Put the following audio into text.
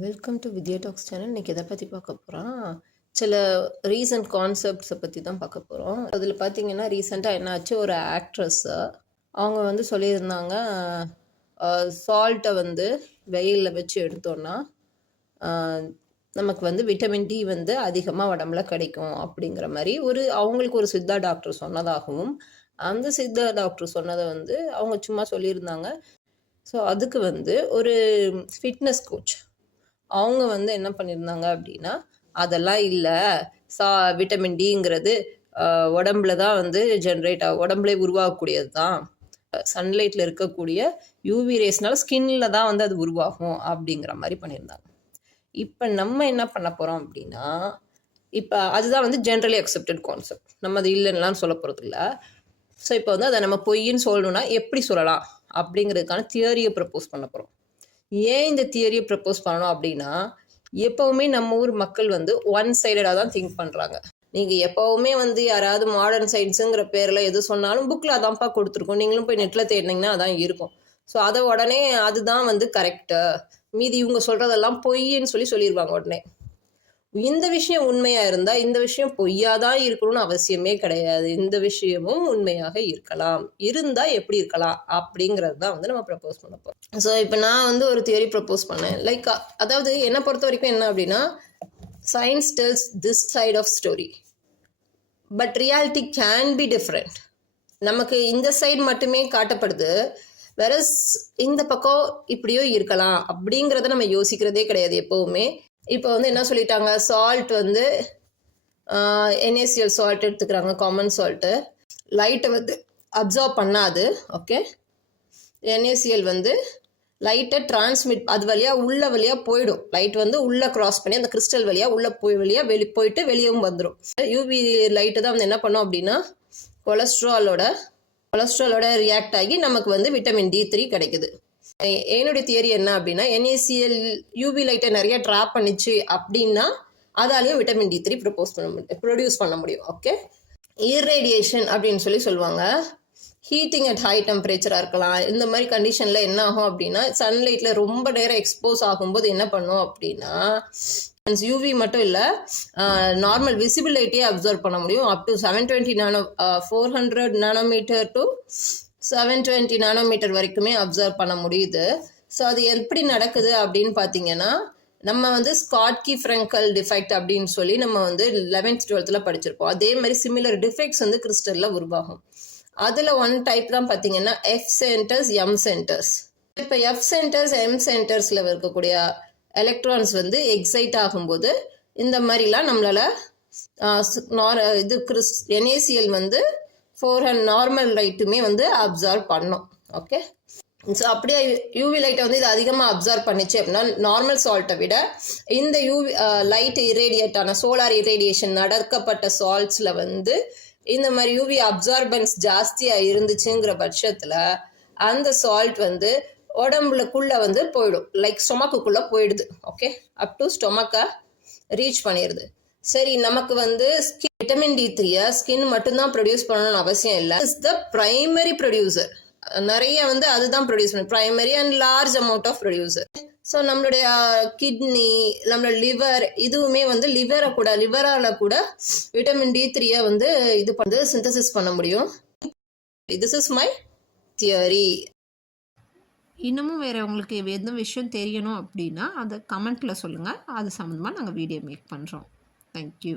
Welcome to Vidya talks channel. இன்றைக்கி எதை பற்றி பார்க்க போகிறோம், சில ரீசன்ட் கான்செப்ட்ஸை பற்றி தான் பார்க்க போகிறோம். அதில் பார்த்தீங்கன்னா ரீசெண்டாக என்னாச்சு, ஒரு ஆக்ட்ரஸ்ஸு அவங்க வந்து சொல்லியிருந்தாங்க, சால்ட்டை வந்து வெயிலில் வச்சு எடுத்தோன்னா நமக்கு வந்து விட்டமின் டி வந்து அதிகமாக உடம்புல கிடைக்கும் அப்படிங்கிற மாதிரி அவங்களுக்கு ஒரு சித்தா டாக்டர் சொன்னதாகவும், அந்த சித்தா டாக்டர் சொன்னதை வந்து அவங்க சும்மா சொல்லியிருந்தாங்க. ஸோ அதுக்கு வந்து ஒரு ஃபிட்னஸ் கோச் அவங்க வந்து என்ன பண்ணியிருந்தாங்க அப்படின்னா, அதெல்லாம் இல்லை, விட்டமின் டிங்கிறது உடம்புல தான் வந்து ஜென்ரேட் ஆகும், உடம்புல உருவாகக்கூடியது தான், சன்லைட்டில் இருக்கக்கூடிய யூவி ரேஸ்னால ஸ்கின்ல தான் வந்து அது உருவாகும் அப்படிங்கிற மாதிரி பண்ணியிருந்தாங்க. இப்போ நம்ம என்ன பண்ண போகிறோம் அப்படின்னா, இப்போ அதுதான் வந்து ஜென்ரலி அக்செப்டட் கான்செப்ட், நம்ம அது இல்லைன்னுலாம் சொல்ல போகிறது இல்லை. ஸோ இப்போ வந்து அதை நம்ம பொய்ன்னு சொல்லணும்னா எப்படி சொல்லலாம் அப்படிங்கிறதுக்கான தியரியை ப்ரப்போஸ் பண்ண போகிறோம். ஏன் இந்த தியரியை ப்ரப்போஸ் பண்ணணும் அப்படின்னா, எப்போவுமே நம்ம ஊர் மக்கள் வந்து ஒன் சைடடாக தான் திங்க் பண்ணுறாங்க. நீங்கள் எப்போவுமே வந்து யாராவது மாடர்ன் சயின்ஸுங்கிற பேரில் எது சொன்னாலும் புக்கில் அதான்ப்பா கொடுத்துருக்கோம், நீங்களும் போய் நெட்டில் தேடினீங்கன்னா அதான் இருக்கும். ஸோ அதை உடனே அதுதான் வந்து கரெக்டு, மீதி இவங்க சொல்கிறதெல்லாம் பொய்ன்னு சொல்லிடுவாங்க உடனே. இந்த விஷயம் உண்மையாக இருந்தால் இந்த விஷயம் பொய்யாதான் இருக்கணும்னு அவசியமே கிடையாது, இந்த விஷயமும் உண்மையாக இருக்கலாம், இருந்தால் எப்படி இருக்கலாம் அப்படிங்கிறது தான் வந்து நம்ம ப்ரப்போஸ் பண்ண போகிறோம். ஸோ இப்போ நான் வந்து ஒரு தியரி ப்ரப்போஸ் பண்ணேன். லைக் அதாவது என்னை பொறுத்த வரைக்கும் என்ன அப்படின்னா, science tells this side of story, but reality can be different. நமக்கு இந்த சைடு மட்டுமே காட்டப்படுது, வேற இந்த பக்கம் இப்படியோ இருக்கலாம் அப்படிங்கிறத நம்ம யோசிக்கிறதே கிடையாது எப்போவுமே. இப்போ வந்து என்ன சொல்லிட்டாங்க, சால்ட் வந்து NaCl சால்ட் எடுத்துக்கிறாங்க, காமன் சால்ட்டு, லைட்டை வந்து அப்சார்ப் பண்ணாது. ஓகே, NaCl வந்து லைட்டை டிரான்ஸ்மிட், அது வழியாக போயிடும், லைட் வந்து உள்ளே க்ராஸ் பண்ணி அந்த கிறிஸ்டல் வழியாக போயிட்டு வெளியவும் வந்துடும். யூவி லைட்டு தான் வந்து என்ன பண்ணோம் அப்படின்னா, கொலஸ்ட்ராலோட ரியாக்ட் ஆகி நமக்கு வந்து விட்டமின் D3 கிடைக்குது. என்னுடைய தியரி என்ன அப்படின்னா, NaCl யூவி லைட்டை நிறைய ட்ராப் பண்ணிச்சு அப்படின்னா அதாலையும் விட்டமின் D3 ப்ரொடியூஸ் பண்ண முடியும். ஓகே, இர்ரேடியேஷன் அப்படின்னு சொல்லுவாங்க, ஹீட்டிங் அட் ஹை டெம்பரேச்சராக இருக்கலாம். இந்த மாதிரி கண்டிஷனில் என்ன ஆகும் அப்படின்னா, சன்லைட்டில் ரொம்ப நேரம் எக்ஸ்போஸ் ஆகும்போது என்ன பண்ணும் அப்படின்னா, யூவி மட்டும் இல்லை, நார்மல் விசிபிள் லைட்டையே அப்சர்வ் பண்ண முடியும். Up to 400 nanometre to 720 nanometre வரைக்குமே அப்சர்வ் பண்ண முடியுது. ஸோ அது எப்படி நடக்குது அப்படின்னு பார்த்தீங்கன்னா, நம்ம வந்து ஸ்காட்கி ஃப்ரெங்கல் டிஃபெக்ட் அப்படின்னு சொல்லி நம்ம வந்து 11th 12th படிச்சிருப்போம். அதே மாதிரி சிமிலர் டிஃபெக்ட்ஸ் வந்து கிறிஸ்டலில் உருவாகும். அதில் ஒன் டைப் தான் பார்த்தீங்கன்னா F சென்டர்ஸ், M சென்டர்ஸ். இப்போ F சென்டர்ஸ், M சென்டர்ஸில் இருக்கக்கூடிய எலக்ட்ரான்ஸ் வந்து எக்ஸைட் ஆகும்போது இந்த மாதிரிலாம் நம்மளால் NaCl வந்து 400 நார்மல் லைட்டுமே வந்து அப்சர்வ் பண்ணோம். ஓகே, ஸோ அப்படியே யூவி லைட்டை வந்து இது அதிகமாக அப்சர்வ் பண்ணிச்சு அப்படின்னா, நார்மல் சால்ட்டை விட இந்த யூவி லைட் இரேடியேட்டான சோலார் இரேடியேஷன் நடக்கப்பட்ட சால்ட்ஸில் வந்து இந்த மாதிரி யூவி அப்சார்பன்ஸ் ஜாஸ்தியாக இருந்துச்சுங்கிற பட்சத்தில் அந்த சால்ட் வந்து உடம்புக்குள்ளே வந்து போயிடும், லைக் ஸ்டொமக்குள்ளே போயிடுது. ஓகே, அப் டு ஸ்டொமக்கை ரீச் பண்ணிடுது. சரி, நமக்கு வந்து விட்டமின் D3 ஸ்கின் மட்டும்தான் ப்ரொடியூஸ் பண்ணணும்னு அவசியம் இல்லை, இஸ் த பிரைமரி ப்ரொடியூசர். நிறைய வந்து அதுதான் ப்ரொடியூஸ் பண்ணு, primary and large amount of producer. So நம்மளுடைய கிட்னி, நம்மளோட லிவர், இதுவுமே வந்து லிவரால் கூட விட்டமின் D3 வந்து இது பண்ணி சிந்தசிஸ் பண்ண முடியும். This is my theory. இன்னமும் வேறு உங்களுக்கு எந்த விஷயம் தெரியணும் அப்படின்னா அதை கமெண்ட்டில் சொல்லுங்கள், அது சம்மந்தமாக நாங்கள் வீடியோ மேக் பண்ணுறோம். தேங்க்யூ.